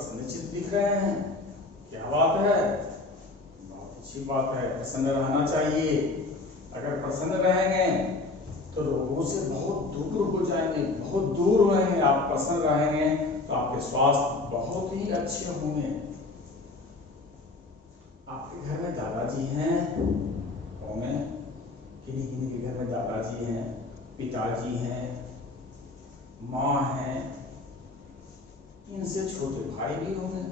प्रसन्नचित्त दिख रहे हैं, क्या बात है, बहुत अच्छी बात है। प्रसन्न रहना चाहिए। अगर प्रसन्न रहेंगे तो रोगों से बहुत दूर हो जाएंगे, बहुत दूर रहेंगे। आप प्रसन्न रहेंगे तो आपके स्वास्थ्य बहुत ही अच्छे होंगे। आपके घर में दादाजी हैं, होंगे, किन्हीं किन्हीं के घर में दादाजी हैं, पिताजी हैं, माँ हैं, इनसे छोटे भाई भी होंगे।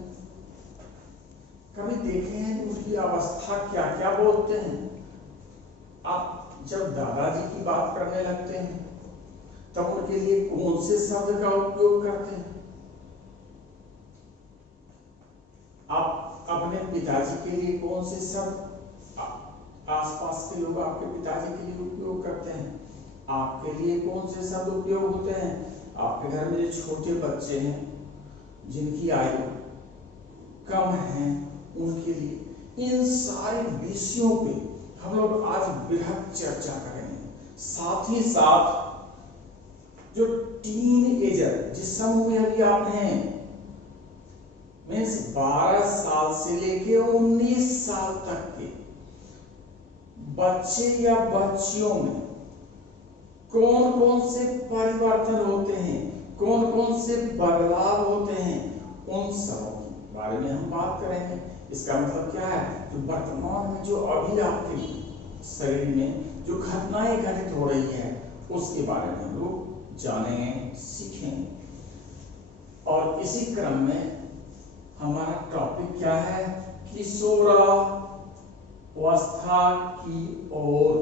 कभी देखे हैं कि उनकी अवस्था क्या क्या बोलते हैं? आप जब दादाजी की बात करने लगते हैं तब उनके लिए कौन से शब्द का उपयोग करते हैं? आप अपने पिताजी के लिए कौन से शब्द, आसपास के लोग आपके पिताजी के लिए उपयोग करते हैं? आपके लिए कौन से शब्द उपयोग होते हैं? आपके घर में जो छोटे बच्चे हैं, जिनकी आयु कम है, उनके लिए इन सारे विषयों पे हम लोग आज बेहद चर्चा करेंगे। साथ ही साथ जो टीन एजर, जिस समूह में अभी आप हैं, मीन्स 12 साल से लेके 19 साल तक के बच्चे या बच्चियों में कौन कौन से परिवर्तन होते हैं, कौन कौन से बदलाव होते हैं, उन सबों के बारे में हम बात करेंगे। इसका मतलब क्या है? जो वर्तमान में जो अभी आपके शरीर में जो घटनाएं घटित हो रही है, उसके बारे में हम लोग जानेंगे, सीखेंगे। और इसी क्रम में हमारा टॉपिक क्या है? किशोरावस्था की ओर,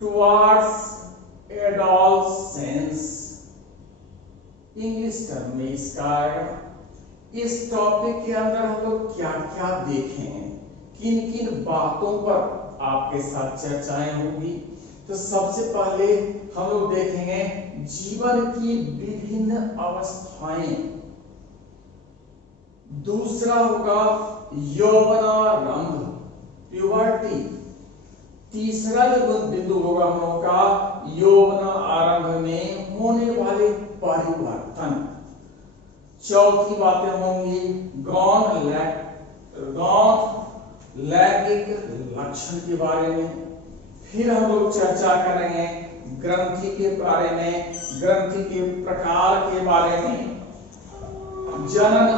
टुवर्ड्स एडोलसेंस, इंग्लिश टर्म में इसका। इस टॉपिक के अंदर हम लोग क्या क्या देखेंगे, किन किन बातों पर आपके साथ चर्चाएं होंगी। तो सबसे पहले हम लोग देखेंगे जीवन की विभिन्न अवस्थाएं, दूसरा होगा यौवनारंभ, प्यूबर्टी, तीसरा जो बिंदु होगा हम लोगों का यौवनारंभ में होने वाले परिवर्तन, चौथी बातें होंगी गौण लैंगिक लक्षण के बारे में। फिर हम लोग चर्चा करेंगे ग्रंथि के बारे में, ग्रंथि के प्रकार के बारे में, जनन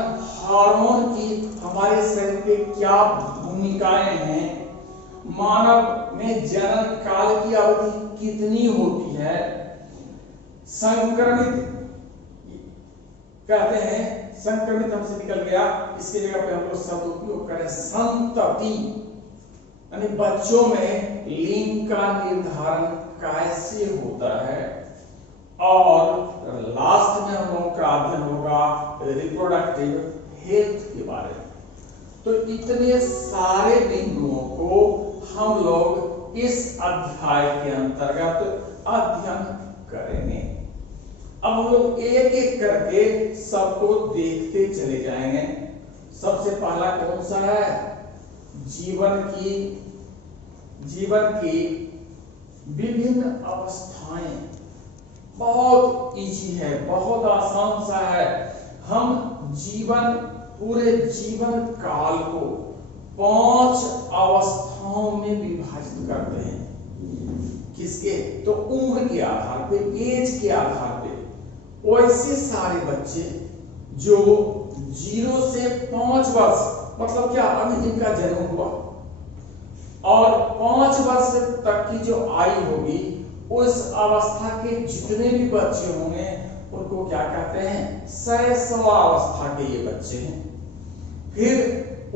हार्मोन की हमारे शरीर पे क्या भूमिकाएं हैं, मानव में जनन काल की अवधि कितनी होती है, संक्रमित कहते हैं, संक्रमित हमसे निकल गया, इसके जगह पे हम लोग शब्द उपयोग करें संतति, यानी बच्चों में लिंग का निर्धारण कैसे होता है। और लास्ट में हम लोगों का अध्ययन होगा रिप्रोडक्टिव हेल्थ के बारे में। तो इतने सारे बिंदुओं को हम लोग इस अध्याय के अंतर्गत अध्ययन करेंगे। अब हम लोग एक एक करके सबको देखते चले जाएंगे। सबसे पहला कौन सा है? जीवन की विभिन्न अवस्थाएं। बहुत इजी है, बहुत आसान सा है। हम पूरे जीवन काल को 5 अवस्थाओं में विभाजित करते हैं। किसके? तो उम्र के आधार पे, एज के आधार पे। वैसे सारे बच्चे जो 0 से 5 वर्ष, मतलब क्या, अभी जिनका जन्म हुआ और 5 वर्ष तक की जो आयु होगी, उस अवस्था के जितने भी बच्चे होंगे उनको क्या कहते हैं? शैशवावस्था के ये बच्चे हैं। फिर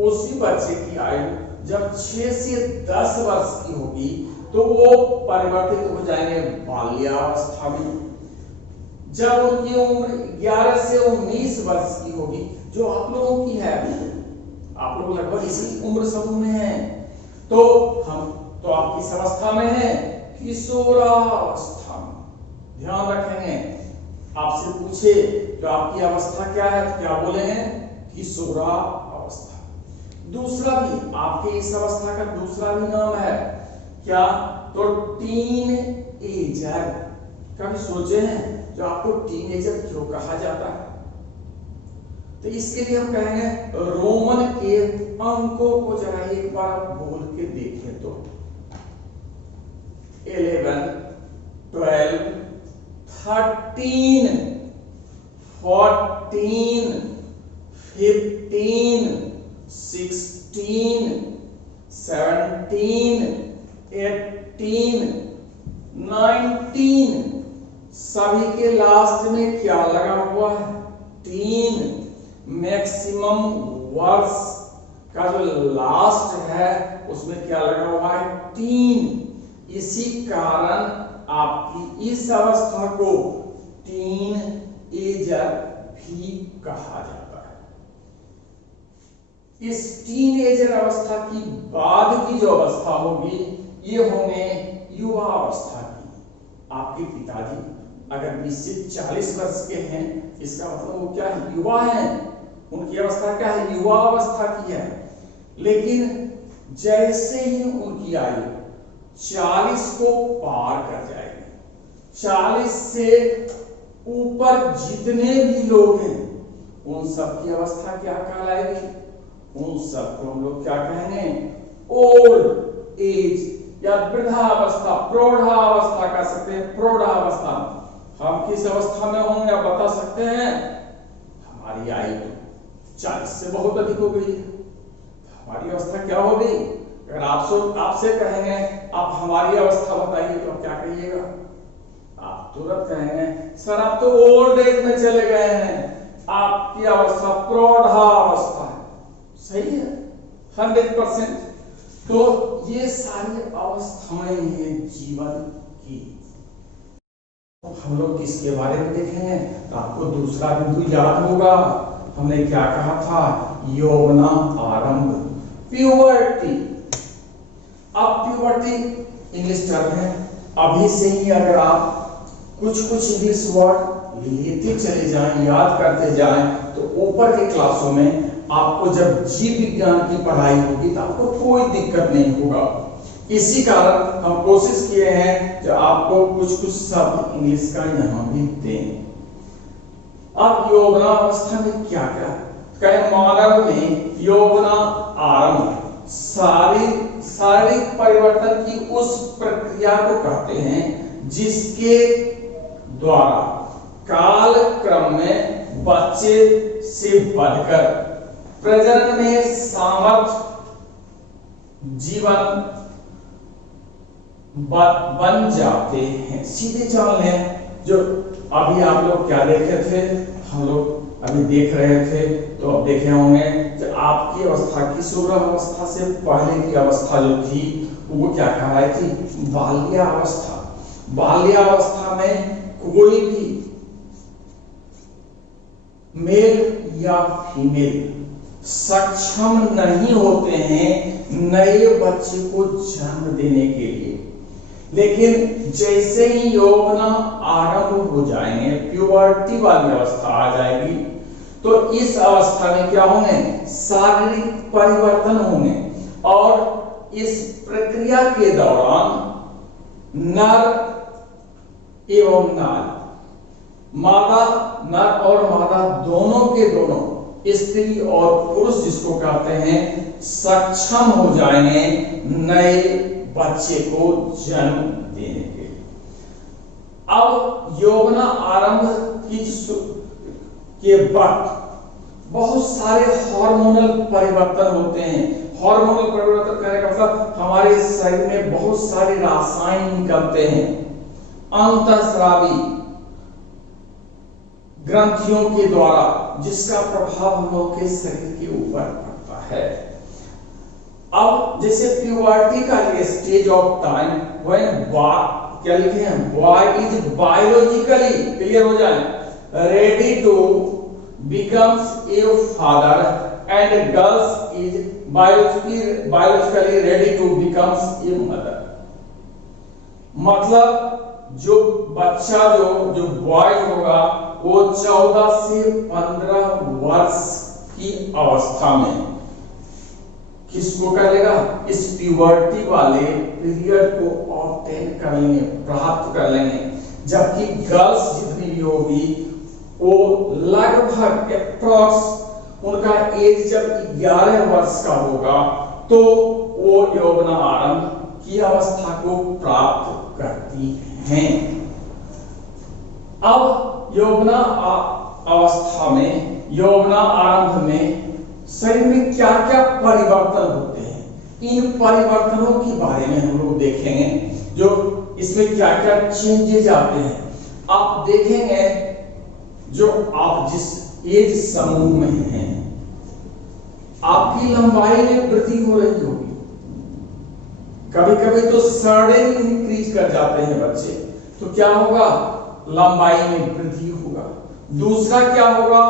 उसी बच्चे की आयु जब 6 से 10 वर्ष की होगी तो वो परिवर्तित हो जाएंगे बाल्यावस्था में। जब उनकी उम्र 11 से 19 वर्ष की होगी, जो आप लोगों की है, आप लोग लगभग इसी उम्र समूह में हैं, तो आप किस अवस्था में हैं? किशोरावस्था में। ध्यान रखेंगे, आपसे पूछे तो आपकी अवस्था क्या है, तो क्या बोलेंगे? किशोरावस्था। दूसरा भी, आपके इस अवस्था का दूसरा भी नाम है क्या? तो टीन एजर। कभी सोचे हैं जो आपको टीन एजर क्यों कहा जाता है? तो इसके लिए हम कहेंगे रोमन के अंकों को जरा एक बार बोल के देखें तो 11, 12, 13, 14, 15, 16, 17, 18, 19, सभी के लास्ट में क्या लगा हुआ है? 3। मैक्सिमम वर्ड्स का जो लास्ट है उसमें क्या लगा हुआ है? 3। इसी कारण आपकी इस अवस्था को टीन एजर भी कहा जाता है। इस टीन एजर अवस्था की बाद की जो अवस्था होगी ये होंगे युवा अवस्था की। आपके पिताजी अगर 20 से 40 वर्ष के हैं, इसका मतलब वो क्या है? युवा है। उनकी अवस्था क्या है? युवा अवस्था की है। लेकिन जैसे ही उनकी आयु 40 को पार कर जाएगी, 40 से ऊपर जितने भी लोग हैं उन सब की अवस्था क्या कहलाएगी? उन सबको हम लोग क्या कहेंगे? ओल्ड एज या वृद्धावस्था, प्रौढ़ावस्था कह सकते हैं। प्रौढ़ावस्था हम किस अवस्था में होंगे आप बता सकते हैं? हमारी आयु 40 से बहुत अधिक हो गई है। हमारी अवस्था क्या हो गई? अगर आपसे कहेंगे आप हमारी अवस्था बताइए तो आप क्या कहिएगा? आप तुरंत कहेंगे सर आप तो ओल्ड एज में चले गए हैं, आपकी अवस्था प्रौढ़ावस्था है। सही है, 100%। तो ये सारी अवस्थाएं हैं जीवन की। हम लोग किसके बारे में देखेंगे तो आपको दूसरा बिंदु याद होगा। हमने क्या कहा था? यौवना आरंभ, प्यूबर्टी। अब प्यूबर्टी इंग्लिश टर्म है। अभी से ही अगर आप कुछ इंग्लिश वर्ड लेते चले जाएं, याद करते जाएं, तो ऊपर के क्लासों में आपको जब जीव विज्ञान की पढ़ाई होगी तो आपको कोई दिक्कत नहीं होगा। इसी कारण हम कोशिश किए हैं जो आपको कुछ शब्द इंग्लिश का यहाँ भी दें। अब यौवना अवस्था में क्या कहें? मानव में यौवना आरंभ, शारीरिक परिवर्तन की उस प्रक्रिया को कहते हैं जिसके द्वारा काल क्रम में बच्चे से बढ़कर प्रजनन में सामर्थ्य जीवन बन जाते हैं। सीधे जान लें, जो अभी आप लोग क्या देखे थे, हम लोग अभी देख रहे थे तो अब देखे होंगे कि आपकी अवस्था की सूर्य अवस्था से पहले की अवस्था जो थी वो क्या कहा थी? बाल्यावस्था। बाल्यावस्था में कोई भी मेल या फीमेल सक्षम नहीं होते हैं नए बच्चे को जन्म देने के लिए। लेकिन जैसे ही यौवना आरंभ हो जाएंगे, प्यूबर्टी वाली अवस्था आ जाएगी, तो इस अवस्था में क्या होंगे? शारीरिक परिवर्तन होंगे। और इस प्रक्रिया के दौरान नर एवं नारी, नर और मादा दोनों के दोनों, स्त्री और पुरुष जिसको कहते हैं, सक्षम हो जाएंगे नए बच्चे को जन्म देने के लिए। अब यौवना आरंभ के वक्त बहुत सारे हार्मोनल परिवर्तन होते हैं। हार्मोनल परिवर्तन कहने का मतलब हमारे शरीर में बहुत सारे रासायन निकलते हैं। अंतःस्रावी ग्रंथियों के द्वारा जिसका प्रभाव हम लोग के शरीर के ऊपर पड़ता है। अब जैसे प्यूबर्टी का ये स्टेज ऑफ टाइम व्हेन क्या लिखे हैं? बॉय इज बायोलॉजिकली, क्लियर हो जाए, ready to becomes a father and girls is biologically ready to becomes a mother. मतलब जो बच्चा जो बॉय होगा वो 14 से 15 वर्ष की अवस्था में किसको कर लेगा? इस प्यूबर्टी वाले पीरियड को ऑब्टेन कर लेंगे, प्राप्त कर लेंगे। जबकि गर्ल्स जितनी भी होगी वो लगभग अप्रॉक्स उनका एज जब 11 वर्ष का होगा तो वो यौवना आरंभ की अवस्था को प्राप्त करती हैं। अब यौवना अवस्था में, यौवना आरंभ में शरीर में क्या क्या परिवर्तन होते हैं, इन परिवर्तनों के बारे में हम लोग देखेंगे। जो इसमें क्या क्या चेंजेस आते हैं आप देखेंगे। जो आप जिस एज समूह में हैं, आपकी लंबाई में वृद्धि हो रही होगी। कभी कभी तो सडन इंक्रीज कर जाते हैं बच्चे, तो क्या होगा, लंबाई में वृद्धि होगा। दूसरा क्या होगा,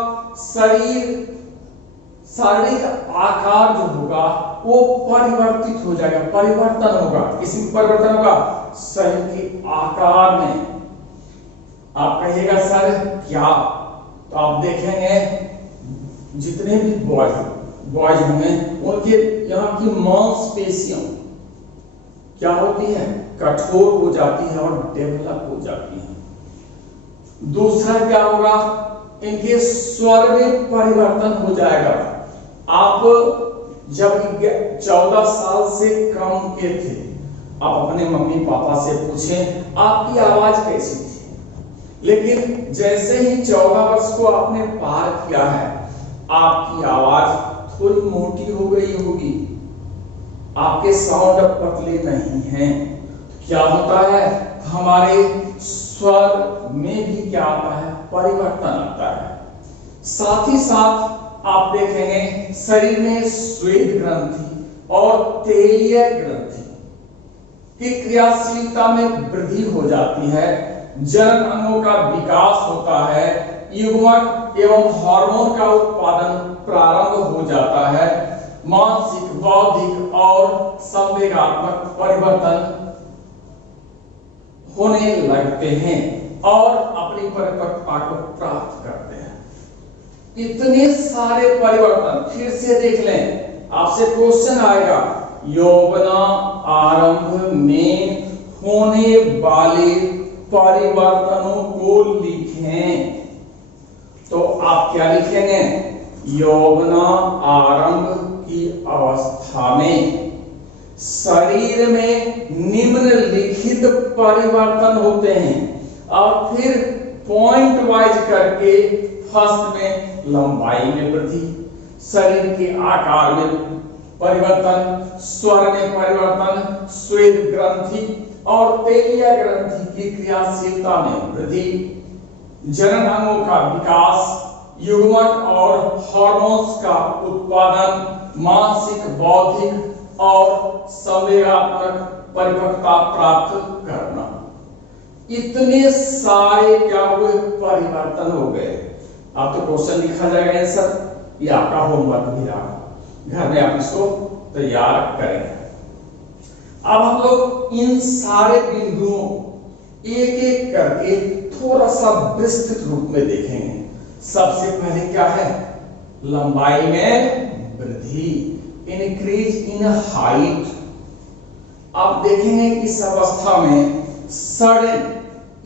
शारीरिक आकार जो होगा वो परिवर्तित हो जाएगा, परिवर्तन होगा। इसमें परिवर्तन होगा शरीर के आकार में। आप कहिएगा सर क्या, तो आप देखेंगे जितने भी बॉयज होंगे उनके यहाँ की मांसपेशियां क्या होती है, कठोर हो जाती है और डेवलप हो जाती है। दूसरा क्या होगा, इनके स्वर में परिवर्तन हो जाएगा। आप जब 14 साल से कम के थे, आप अपने मम्मी पापा से पूछें आपकी आवाज कैसी थी, लेकिन जैसे ही 14 वर्ष को आपने पार किया है, आपकी आवाज थोड़ी मोटी हो गई होगी, आपके साउंड अब पतले नहीं हैं। क्या होता है, हमारे स्वर में भी क्या आता है, परिवर्तन आता है। साथ ही साथ आप देखेंगे शरीर में श्वेत ग्रंथि और तेलीय ग्रंथि की क्रियाशीलता में वृद्धि हो जाती है। जनन अंगों का विकास होता है, युग्मक एवं हार्मोन का उत्पादन प्रारंभ हो जाता है। मानसिक, बौद्धिक और संवेगात्मक परिवर्तन होने लगते हैं और अपनी परिपक्वता को प्राप्त करते हैं। इतने सारे परिवर्तन फिर से देख लें, आपसे क्वेश्चन आएगा, यौवना आरंभ में होने वाले परिवर्तनों को लिखें। तो आप क्या लिखेंगे, यौवना आरंभ की अवस्था में शरीर में निम्नलिखित परिवर्तन होते हैं। और फिर पॉइंट वाइज करके फर्स्ट में लंबाई में वृद्धि, शरीर के आकार में परिवर्तन, स्वर में परिवर्तन, श्वेत ग्रंथि और तेलीय ग्रंथि की क्रियाशीलता में वृद्धि, जनन अंगों का विकास, युग्मक और हार्मोन्स का उत्पादन, मानसिक, बौद्धिक और संवेगात्मक परिपक्वता प्राप्त करना। इतने सारे क्या हुए, परिवर्तन हो गए। अब तो क्वेश्चन लिखा जाएगा आंसर, ये आपका होमवर्क भी रहा, घर में आप इसको तैयार करेंगे। अब हम लोग इन सारे बिंदुओं एक एक करके थोड़ा सा विस्तृत रूप में देखेंगे। सबसे पहले क्या है, लंबाई में वृद्धि, इंक्रीज इन हाइट। आप देखेंगे इस अवस्था में sudden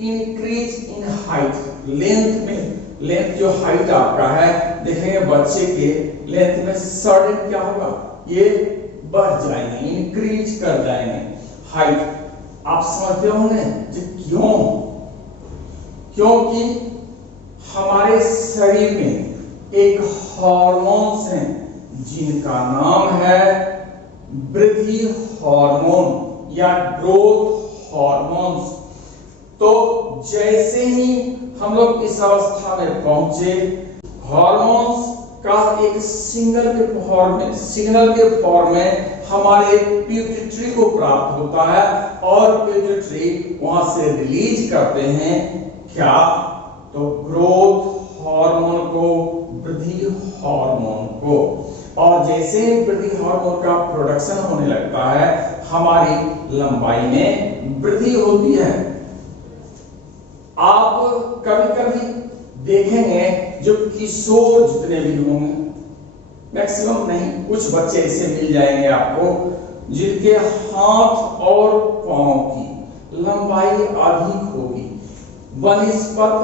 increase in height, length में, लेंथ जो हाइट आपका है, देखेंगे बच्चे के लेंथ में सडन क्या होगा, ये बढ़ जाएंगे, इंक्रीज कर जाएंगे हाइट। आप समझते होंगे क्यों, क्योंकि हमारे शरीर में एक हार्मोन्स हैं जिनका नाम है वृद्धि हार्मोन या ग्रोथ हार्मोन्स। तो जैसे ही हम लोग इस अवस्था में पहुंचे, हार्मोन्स का एक सिग्नल के फॉर्म में हमारे पिट्यूटरी को प्राप्त होता है और पिट्यूटरी वहां से रिलीज करते हैं क्या, तो ग्रोथ हार्मोन को, वृद्धि हार्मोन को। और जैसे ही वृद्धि हार्मोन का प्रोडक्शन होने लगता है, हमारी लंबाई में वृद्धि होती है। आप कभी कभी देखेंगे जो किशोर जितने भी होंगे, मैक्सिमम नहीं, कुछ बच्चे ऐसे मिल जाएंगे आपको जिनके हाथ और पांव की लंबाई अधिक होगी बनिस्पत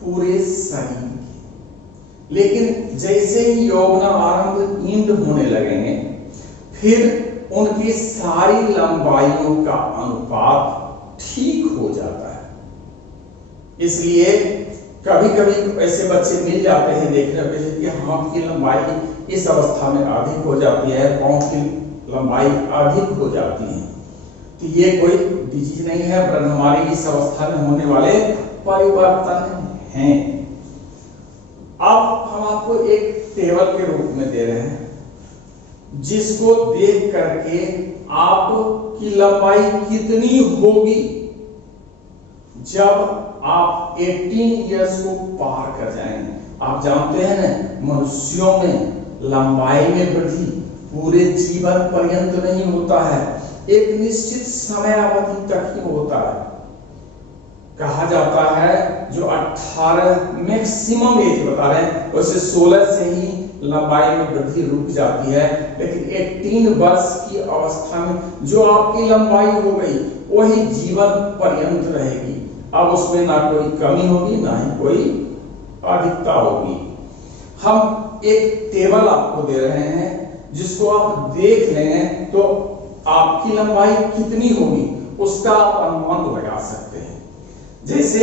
पूरे शरीर की। लेकिन जैसे ही यौवन आरंभ इंड होने लगेंगे, फिर उनकी सारी लंबाइयों का अनुपात ठीक हो जाता है। इसलिए कभी कभी ऐसे बच्चे मिल जाते हैं देखने पे कि हाथ की लंबाई इस अवस्था में अधिक हो जाती है, पांव की लंबाई अधिक हो जाती है। तो ये कोई डिजीज नहीं है, वरन हमारी इस अवस्था में होने वाले परिवर्तन हैं। अब हम आपको एक टेबल के रूप में दे रहे हैं, जिसको देख करके आपकी लंबाई कितनी होगी जब आप 18 इयर्स को पार कर जाएंगे। आप जानते हैं ना, मनुष्यों में लंबाई में वृद्धि पूरे जीवन पर्यंत नहीं होता है, एक निश्चित समय अवधि तक ही होता है। कहा जाता है जो 18 मैक्सिमम एज बता रहे हैं, वैसे 16 से ही लंबाई में वृद्धि रुक जाती है, लेकिन 18 वर्ष की अवस्था में जो आपकी लंबाई हो गई वही जीवन पर्यंत रहेगी। अब उसमें ना कोई कमी होगी ना ही कोई अधिकता होगी। हम एक टेबल आपको दे रहे हैं, जिसको आप देख लें तो आपकी लंबाई कितनी होगी उसका आप अनुमान लगा सकते हैं। जैसे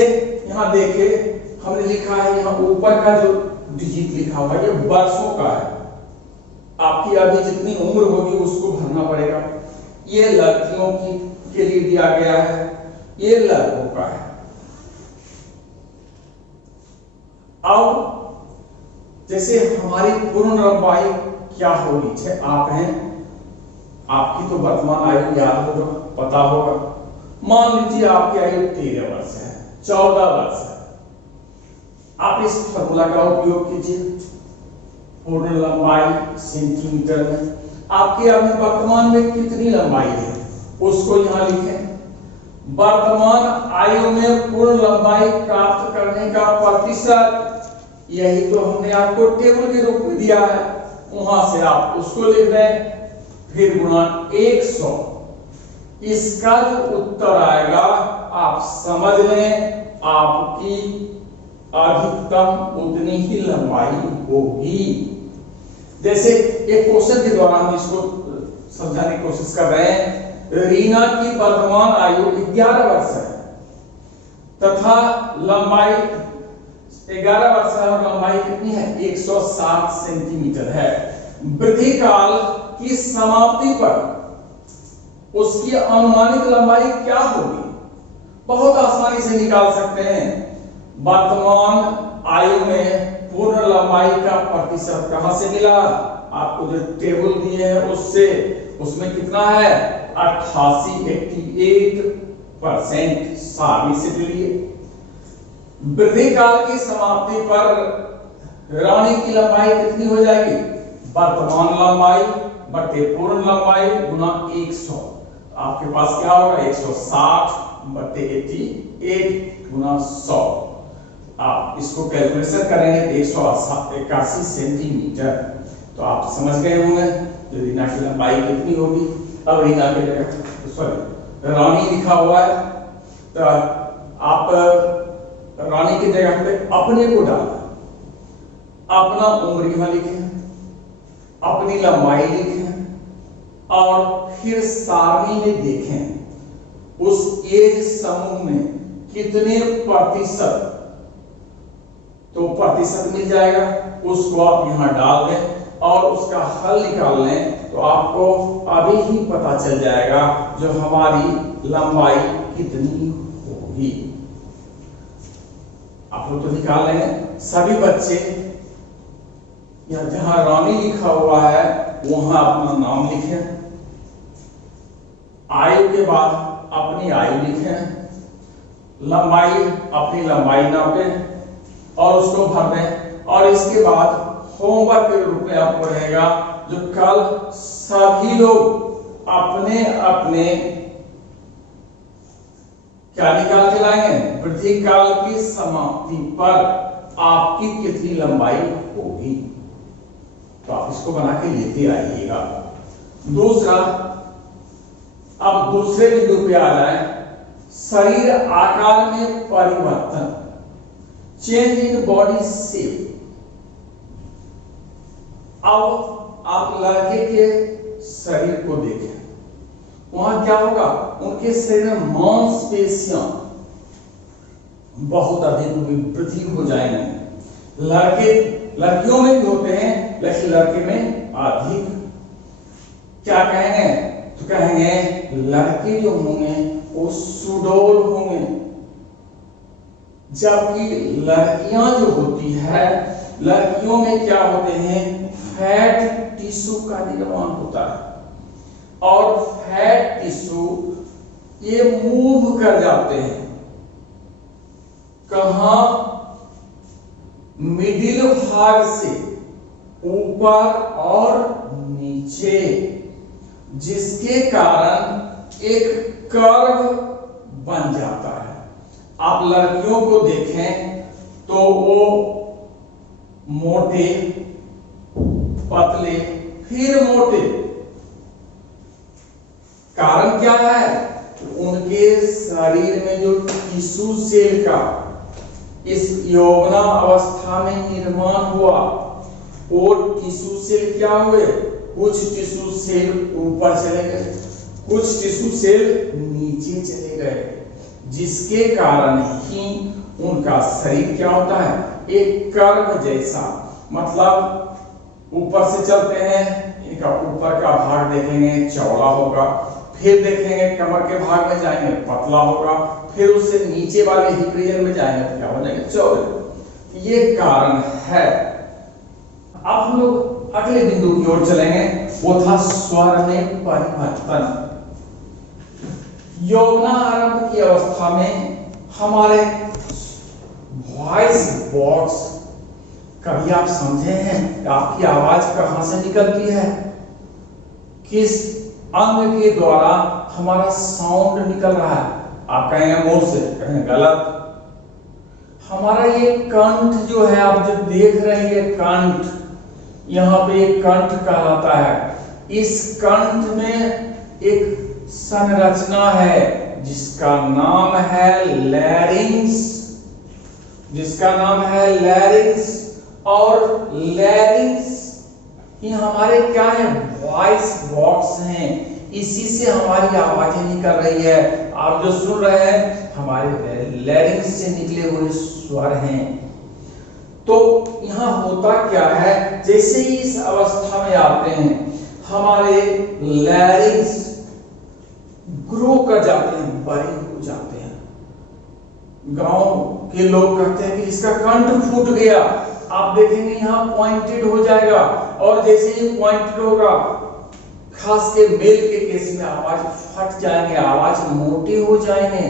यहाँ देखे, हमने लिखा है यहाँ ऊपर का जो डिजिट लिखा हुआ है ये वर्षों का है। आपकी अभी जितनी उम्र होगी उसको भरना पड़ेगा। ये लड़कियों की के लिए दिया गया है, ये लड़कों का है। अब जैसे हमारी पूर्ण लंबाई क्या होगी, जैसे आप हैं, आपकी तो वर्तमान आयु याद होगा, पता होगा। मान लीजिए आपकी आयु 13 वर्ष है, 14 वर्ष है। आप इस फॉर्मूला का उपयोग कीजिए, पूर्ण लंबाई सेंटीमीटर में आपकी अभी वर्तमान में कितनी लंबाई है उसको यहां लिखें। वर्तमान आयु में पूर्ण लंबाई प्राप्त करने का प्रतिशत, यही तो हमने आपको टेबल के रूप में दिया है, वहां से आप उसको लिख दें, फिर गुणा 100। इसका जो उत्तर आएगा आप समझ लें आपकी अधिकतम उतनी ही लंबाई होगी। जैसे एक क्वेश्चन के द्वारा हम इसको समझाने की कोशिश कर रहे हैं। रीना की वर्तमान आयु 11 वर्ष है तथा लंबाई 11 वर्ष है और लंबाई कितनी है 160 सेंटीमीटर है। वृद्धि काल की समाप्ति पर उसकी अनुमानित लंबाई क्या होगी? बहुत आसानी से निकाल सकते हैं। वर्तमान आयु में पूर्ण लंबाई का प्रतिशत कहां से मिला? आपको जो टेबल दिए हैं उससे, उसमें कितना है 88% सारणी से लिए। वृद्धि काल की समाप्ति पर रानी की लंबाई कितनी हो जाएगी? वर्तमान लंबाई बटे पूर्ण लंबाई गुना 100। आपके पास क्या होगा 160 बटे 88 गुना 100। आप इसको कैलकुलेशन करेंगे तो 181 सेंटीमीटर। तो आप समझ गए होंगे जो रीना की लंबाई कितनी होगी। अब रीना के जगह सॉरी रानी लिखा हुआ है, तो आप रानी की जगह पे अपने को डालें, अपना उम्र यहां लिखें, अपनी लंबाई लिखें और फिर सारणी में देखें उस एज समूह में कितने प्रतिशत, तो प्रतिशत मिल जाएगा, उसको आप यहां डाल दें और उसका हल निकाल लें तो आपको अभी ही पता चल जाएगा जो हमारी लंबाई कितनी होगी। आप लोग तो निकाल लेंगे सभी बच्चे। या जहां रानी लिखा हुआ है वहां अपना नाम लिखें, आयु के बाद अपनी आयु लिखें, लंबाई अपनी लंबाई नापें और उसको भर दें। और इसके बाद होमवर्क के रूप में आपको रहेगा जो कल सभी लोग अपने अपने क्या निकाल के लाएंगे, वृद्धि काल की समाप्ति पर आपकी कितनी लंबाई होगी। तो आप इसको बना के लेते आइएगा। दूसरा, अब दूसरे बिंदु पे आ जाए, शरीर आकार में परिवर्तन, चेंज इन बॉडी शेप। अब आप लड़के के शरीर को देखें, वहां क्या होगा, उनके शरीर में मांसपेशियां बहुत अधिक वृद्धि हो जाएंगे। लड़कियों में भी होते हैं, लेकिन लड़के में अधिक। क्या कहेंगे, तो कहेंगे लड़के जो होंगे वो सुडौल होंगे, जबकि लड़कियां जो होती है, लड़कियों में क्या होते हैं, फैट टिश्यू का निर्माण होता है, और फैट टिश्यू ये मूव कर जाते हैं कहां, मिडिल भाग से ऊपर और नीचे, जिसके कारण एक कर्व बन जाता है। आप लड़कियों को देखें तो वो मोटे, पतले, फिर मोटे। कारण क्या है, उनके शरीर में जो टिश्यू सेल का इस यौवना अवस्था में निर्माण हुआ, वो टिश्यू सेल क्या हुए, कुछ टिश्यू सेल ऊपर चले गए, कुछ टिश्यू सेल नीचे चले गए, जिसके कारण ही उनका शरीर क्या होता है, एक कर्व जैसा। मतलब ऊपर से चलते हैं, इनका ऊपर का भाग देखेंगे चौड़ा होगा, फिर देखेंगे कमर के भाग में जाएंगे पतला होगा, फिर उससे नीचे वाले हिप रीजन में जाएंगे तो क्या हो जाएंगे, चौड़े। ये कारण है। अब हम लोग अगले बिंदु की ओर चलेंगे, वो था स्वर में परिवर्तन। यौवना आरंभ की अवस्था में हमारे वॉइस बॉक्स, कभी आप समझे हैं आपकी आवाज कहां से निकलती है, किस अंग के द्वारा हमारा साउंड निकल रहा है? आप कहेंगे मुंह से, कहेंगे गलत। हमारा ये कंठ जो है, आप जो देख रहे हैं ये कंठ, यहाँ पे एक कंठ कहलाता है। इस कंठ में एक संरचना है जिसका नाम है लैरिंक्स, जिसका नाम है लैरिंक्स। और लैरिंक्स ये हमारे क्या है, वॉइस बॉक्स हैं, इसी से हमारी आवाजें निकल रही है। आप जो सुन रहे हैं हमारे लैरिंक्स से निकले हुए स्वर हैं। तो यहाँ होता क्या है, जैसे ही इस अवस्था में आते हैं हमारे लैरिंक्स ग्रो कर जाते हैं, बड़े हो जाते हैं। गांव के लोग कहते हैं कि इसका कंठ फूट गया। आप देखेंगे यहाँ पॉइंटेड हो जाएगा, और जैसे ही पॉइंटेड होगा, खास के मेल के केस में आवाज फट जाएंगे, आवाज मोटे हो जाएंगे।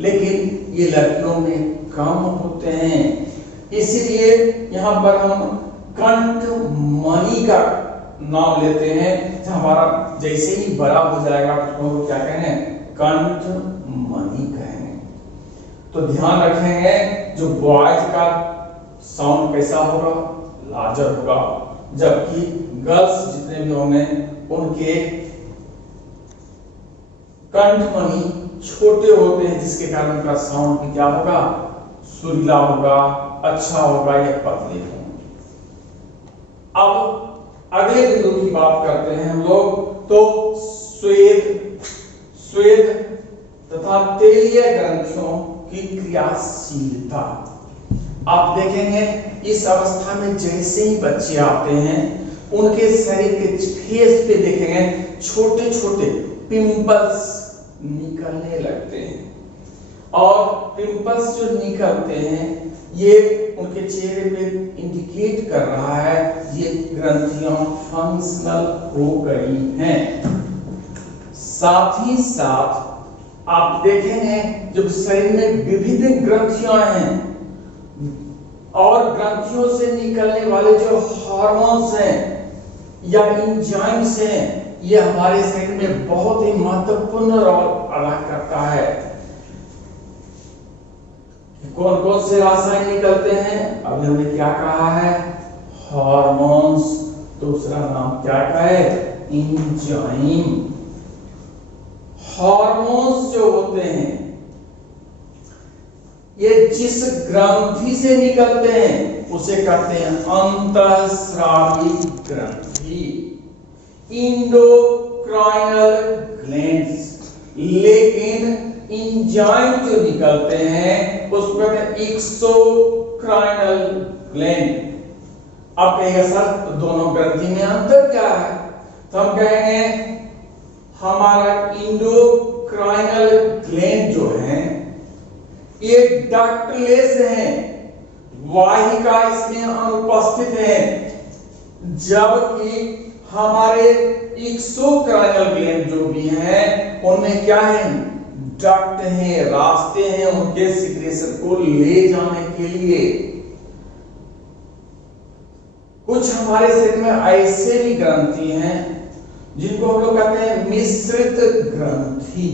लेकिन ये लड़कियों में कम होते हैं। इसीलिए यहाँ पर हम कंठ मणि का नाम लेते हैं। हमारा जैसे ही बड़ा हो जाएगा तो क्या कहेंगे, कंठ मणि कहेंगे। तो ध्यान रखेंगे जो बॉयज का साउंड कैसा होगा, लार्जर होगा, जबकि गर्ल्स जितने भी होंगे उनके कंठमणि छोटे होते हैं, जिसके कारण उनका साउंड भी क्या होगा, सुरीला होगा, अच्छा होगा या पतले होंगे। अब अगले बिंदु की बात करते हैं हम लोग। तो स्वेद तथा तेलीय ग्रंथियों की क्रियाशीलता। आप देखेंगे इस अवस्था में जैसे ही बच्चे आते हैं, उनके शरीर के फेस पे देखेंगे छोटे छोटे पिंपल्स निकलने लगते हैं। और पिंपल्स जो निकलते हैं ये उनके चेहरे पे इंडिकेट कर रहा है ये ग्रंथियां फंक्शनल हो गई हैं। साथ ही साथ आप देखेंगे जब शरीर में विभिन्न ग्रंथियां हैं और ग्रंथियों से निकलने वाले जो हार्मोन्स हैं या एंजाइम्स हैं, ये हमारे शरीर में बहुत ही महत्वपूर्ण रोल अदा करता है। कौन कौन से रासायन निकलते हैं, अभी हमने क्या कहा है, हार्मोन्स। दूसरा नाम क्या है, एंजाइम। हार्मोन्स जो होते हैं ये जिस ग्रंथि से निकलते हैं उसे कहते हैं अंतःस्रावी ग्रंथि, इंडोक्राइनल ग्लैंड्स। लेकिन इंजाइम जो निकलते हैं उसको कहते हैं एक्सोक्राइनल ग्लैंड। अब कहेगा सर दोनों ग्रंथि में अंतर क्या है? तो हम कहेंगे हमारा इंडोक्राइनल ग्लैंड जो है ये डक्टलेस है, वाहिका इसमें अनुपस्थित है, जबकि हमारे एक्सोक्राइनल ग्लैंड जो भी हैं उनमें क्या है? डक्ट है, रास्ते हैं उनके सिक्रेशन को ले जाने के लिए। कुछ हमारे शरीर में ऐसे भी ग्रंथि हैं जिनको हम लोग कहते हैं मिश्रित ग्रंथि,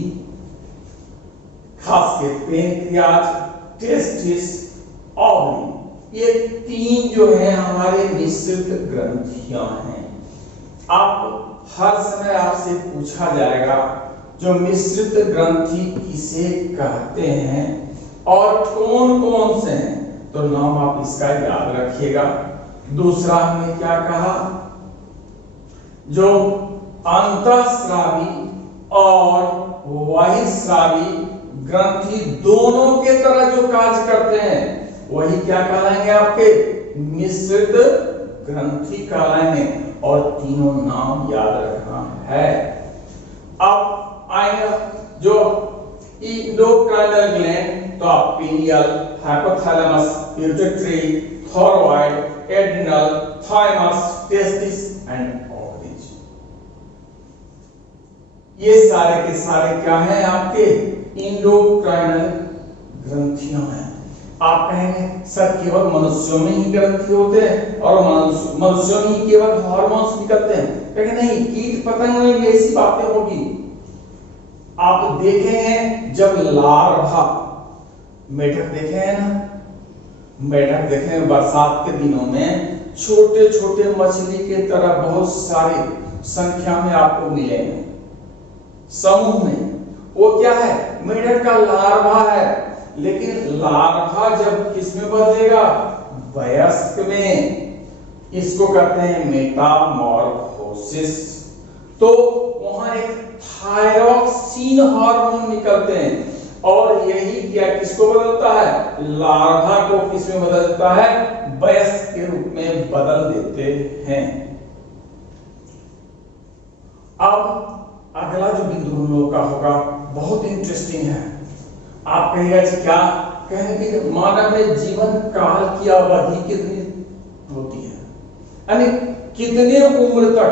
खास के पैंक्रियाज, टेस्टिस, ओवरी, ये तीन जो है हमारे मिश्रित ग्रंथियां हैं। आप हर समय आपसे पूछा जाएगा जो मिश्रित ग्रंथि किसे कहते हैं और कौन कौन से हैं, तो नाम आप इसका याद रखिएगा। दूसरा हमने क्या कहा? जो अंतःस्रावी और बहिःस्रावी ग्रंथि दोनों के तरह जो कार्य करते हैं वही क्या कहलाएंगे? आपके मिश्रित ग्रंथि कहलाएंगे। और तीनों नाम याद रखना है। अब आएगा जो इंडोक्राइनल ग्लैंड, तो आप pineal, hypothalamus, pituitary, thyroid, adrenal, thymus, testis and ovaries, ये सारे के सारे क्या हैं? आपके इंडोक्राइनल ग्रंथियां हैं। आप कहेंगे सर केवल मनुष्यों में ही ग्रंथि होते हैं और मनुष्यों में ही केवल हार्मोन्स निकलते हैं? कहेंगे नहीं, कीट पतंग में भी ऐसी बातें होगी। आप देखेंगे जब लार्वा, मेढक देखे हैं ना, मेढक देखे बरसात के दिनों में छोटे छोटे मछली के तरह बहुत सारी संख्या में आपको मिलेंगे समूह में। वो क्या है? मेढक का लार्वा है। लेकिन लार्वा जब किसमें बदलेगा? वयस्क में। इसको कहते हैं मेटामॉर्फोसिस। तो वहां एक थायरॉक्सिन हार्मोन निकलते हैं और यही क्या किसको बदलता है? लार्वा को किसमें बदल देता है? वयस्क के रूप में बदल देते हैं। अब अगला जो बिंदु हम लोग का होगा बहुत इंटरेस्टिंग है। आप कहिएगा क्या? कहेंगे मानव में जीवन काल की अवधि कितनी होती है, यानी कितने उम्र तक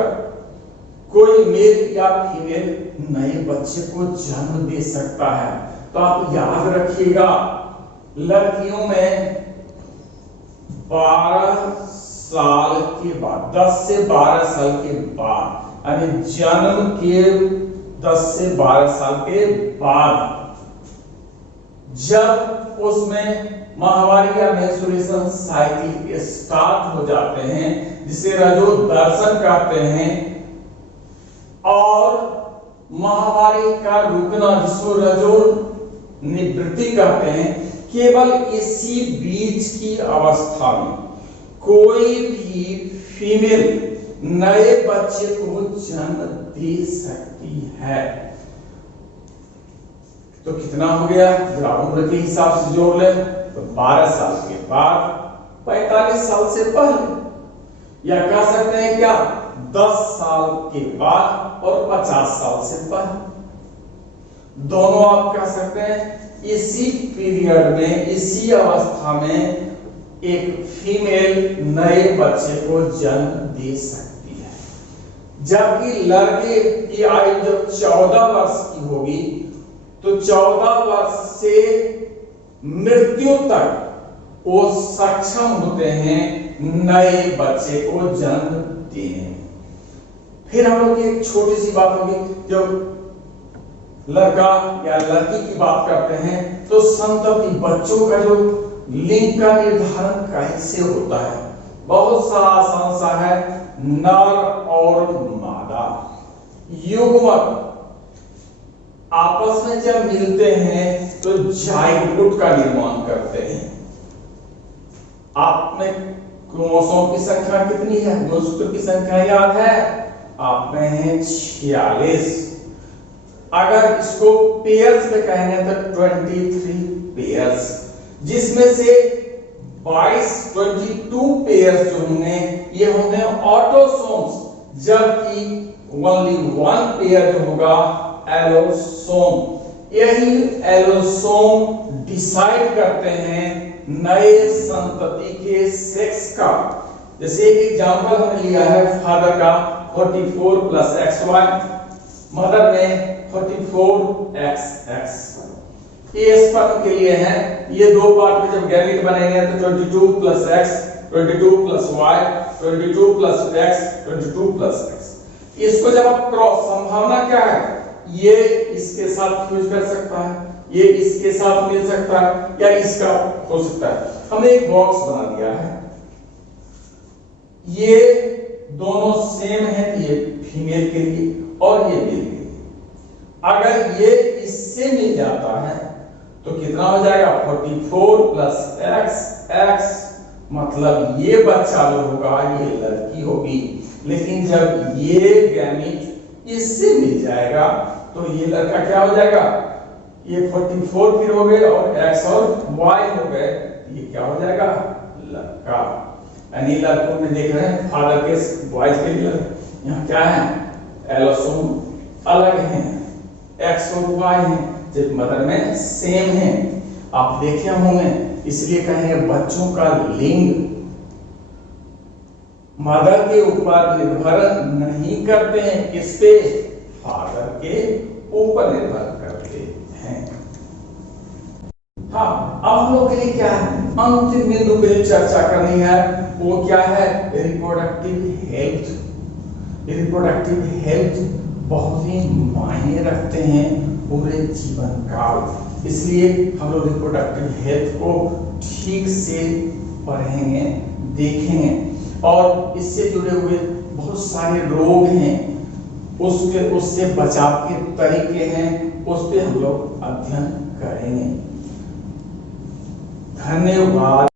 कोई मेल या फीमेल नए बच्चे को जन्म दे सकता है? तो आप याद रखिएगा लड़कियों में 12 साल के बाद, 10 से 12 साल के बाद, यानी जन्म के 10 से 12 साल के बाद जब उसमें माहवारी या मेंस्ट्रुएशन साइकिल स्टार्ट हो जाते हैं, जिसे रजोदर्शन कहते हैं, और माहवारी का रुकना जिसको रजो निवृत्ति कहते हैं, केवल इसी बीच की अवस्था में कोई भी फीमेल नए बच्चे को जन्म दे सकती है। तो कितना हो गया? जरा उम्र के हिसाब से जोड़ ले तो 12 साल के बाद, 45 साल से पहले, या कह सकते हैं क्या 10 साल के बाद और 50 साल से पहले। दोनों आप कह सकते हैं इसी पीरियड में, इसी अवस्था में एक फीमेल नए बच्चे को जन्म दे सकती है। जबकि लड़के की आयु जब 14 वर्ष की होगी तो 14 वर्ष से मृत्यु तक वो सक्षम होते हैं नए बच्चे को जन्म देने। फिर हम लोग एक छोटी सी बात होगी, जब लड़का या लड़की की बात करते हैं तो संतति, बच्चों का जो लिंग का निर्धारण कैसे होता है? बहुत सा आसान सा है, नर और मादा युग्मक आपस में जब मिलते हैं तो जाइगोट का निर्माण करते हैं। आप में क्रोमोसोम की संख्या कितनी है? गुणसूत्र की संख्या याद है? आप में है 46। अगर इसको पेयर्स में कहेंगे तो 23 पेयर्स, जिसमें से 22 पेयर्स जो होंगे ये होंगे ऑटोसोम्स, जबकि ओनली 1 पेयर जो होगा एलोसोम। यही एलोसोम डिसाइड करते हैं नए संतति के सेक्स का। जैसे एक एग्जांपल हमने लिया है फादर का 44 प्लस XY, मदर में 44XX। ये स्पर्म के लिए है। ये दो पार्ट में जब गैमेट बनेंगे तो 22 plus X, 22 plus Y, 22 plus X, 22 plus X। इसको जब आप क्रॉस, संभावना क्या है? ये इसके साथ फ्यूज कर सकता है, ये इसके साथ मिल सकता है, या इसका हो सकता है। हमने एक बॉक्स बना दिया है, ये दोनों सेम है, ये फीमेल के लिए और ये मेल के लिए। अगर ये इससे मिल जाता है तो कितना हो जाएगा? 44 प्लस XX, मतलब ये बच्चा जो होगा ये लड़की होगी। लेकिन जब ये गैमीट इससे मिल जाएगा तो ये लड़का क्या हो जाएगा? ये 44 फिर हो गए और X और Y हो गए, ये क्या हो जाएगा? लड़का। यानी लड़कों में देख रहे हैं फादर के बॉयज के लिए यहाँ क्या है? एलोसोम अलग हैं, X और Y हैं, जब मदर में सेम है। आप देखे होंगे, इसलिए कहेंगे बच्चों का लिंग मदर के ऊपर निर्भर नहीं करते हैं, किस पे? फादर के ऊपर निर्भर करते हैं। हाँ, अब हम लोग के लिए क्या है? अंतिम बिंदु पे जो चर्चा करनी है वो क्या है? Reproductive health. रिप्रोडक्टिव हेल्थ बहुत ही मायने रखते हैं पूरे जीवन काल, इसलिए हम लोग रिप्रोडक्टिव हेल्थ को ठीक से पढ़ेंगे, देखेंगे, और इससे जुड़े हुए बहुत सारे रोग हैं, उससे बचाव के तरीके हैं, उस पे हम लोग अध्ययन करेंगे। धन्यवाद।